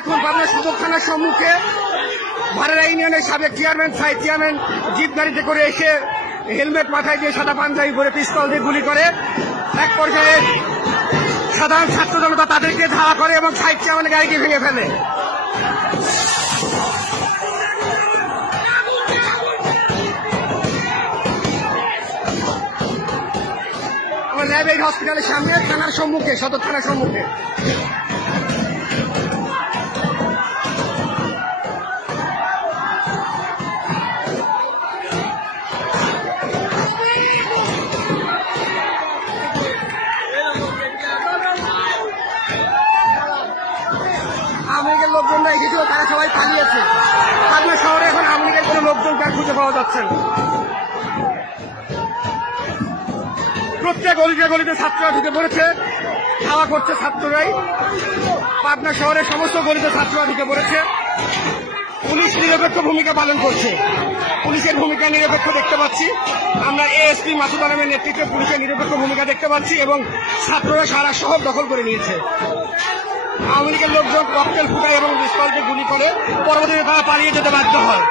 এখন পাবনা সদর থানার সম্মুখে ভারেরা ইউনিয়নের সাবেক চেয়ারম্যান সাইড চেয়ারম্যান জিপ গাড়িতে করে এসে হেলমেট মাথায় দিয়ে সাদা পাঞ্জাবি পরে পিস্তল দিয়ে গুলি করে। এক পর্যায়ে সাধারণ ছাত্র জনতা তাদেরকে ধাওয়া করে এবং সাইড চেয়ারম্যানের গাড়িকে ভেঙে ফেলে। ল্যাবেড হসপিটালের সামনে থানার সম্মুখে, সদর থানার সম্মুখে। আওয়ামী লীগের লোকজনরা এসেছিল, তারা সবাই পালিয়েছে। পাবনা শহরে এখন আওয়ামী লীগের কোনো লোকজন তার খুঁজে পাওয়া যাচ্ছে না। প্রত্যেক গলিতে গলিতে ছাত্ররা ঢুকে পড়েছে, খাওয়া করছে ছাত্ররাই। পাবনা শহরের সমস্ত গলিতে ছাত্ররা ঢুকে পড়েছে। পুলিশ নিরপেক্ষ ভূমিকা পালন করছে, পুলিশের ভূমিকা নিরপেক্ষ দেখতে পাচ্ছি আমরা। এএসপি মাসুদ আলমের নেতৃত্বে পুলিশের নিরপেক্ষ ভূমিকা দেখতে পাচ্ছি এবং ছাত্ররা সারা শহর দখল করে নিয়েছে। আওয়ামী লীগের লোকজন ককটেল ফুটায় এবং পিস্তল দিয়ে গুলি করে, পরবর্তীতে তারা পালিয়ে যেতে বাধ্য হয়।